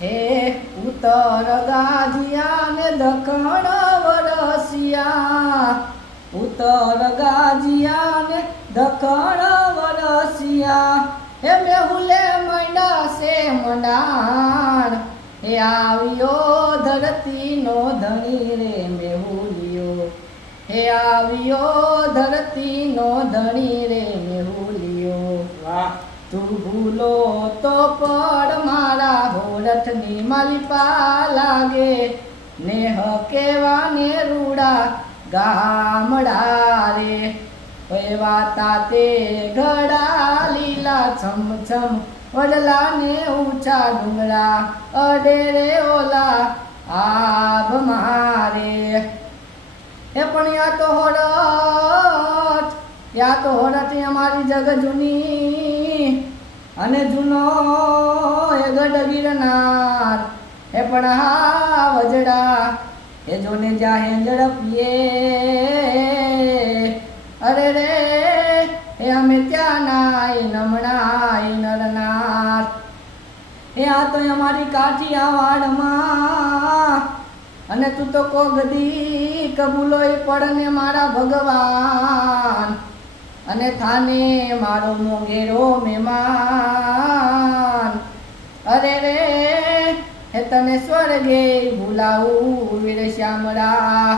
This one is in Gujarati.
હે ઉત્તર ગાજિયા ને દખણ વરસિયા, ઉત્તર ગાજિયા ને દખણ વરસિયા, હે મેહુલે મંડા સે મંડાણ, હે આવ્યો ધરતીનો ધણી રે મેહુલિયો, હે આવ્યો ધરતીનો ધણી રે મેહુલિયો. વાહ. તું ભૂલો તો પડ મારા હોરઠની માલિપા લાગે, નેહ કેવા ને રૂડા ગામડા રે, એવા તાતે ગળા લીલા છમ છમ, વડલા ને ઊંચા ડુંગરા અડે રે ઓલા આભ મારે. એ પણ યા તો હોરઠ અમારી જગ જૂની અને જૂનો એ ગઢ ગિરનાર, એ પણ હા વજડા એ જોને જાહે ઝડપીએ, અરે રે એ અમે ત્યાં નાઈ નમણાઈ નરનાર. એ આ તો અમારી કાઠિયાવાડમાં, અને તું તો કો ગદી કબૂલોય પડને મારા ભગવાન, અને થાને મારો મોંઘેરો મહેમાન. અરે રે હે તને સ્વર્ગે ભૂલાવું વીર શ્યામળા.